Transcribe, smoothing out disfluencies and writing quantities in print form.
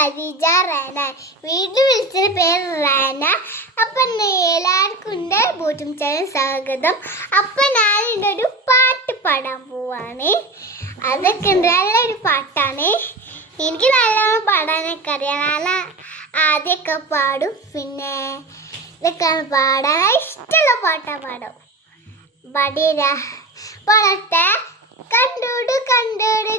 ഖദീജ റഹ്നാൻ. വീട്ടിൽ വിളിച്ച പേര് റഹ്ന. അപ്പൊ എല്ലാവർക്കും ബൂട്ടും ചാനൽ സ്വാഗതം. അപ്പൊ ഞാൻ ഒരു പാട്ട് പാടാൻ പോവാണ്. അതൊക്കെ നല്ലൊരു പാട്ടാണ്. എനിക്ക് നല്ലോണം പാടാനൊക്കെ അറിയാം. നല്ല ആദ്യമൊക്കെ പാടും. പിന്നെ ഇതൊക്കെ പാടാൻ ഇഷ്ടമുള്ള പാട്ടാ പാടും. പാടട്ടെ. കണ്ടോട്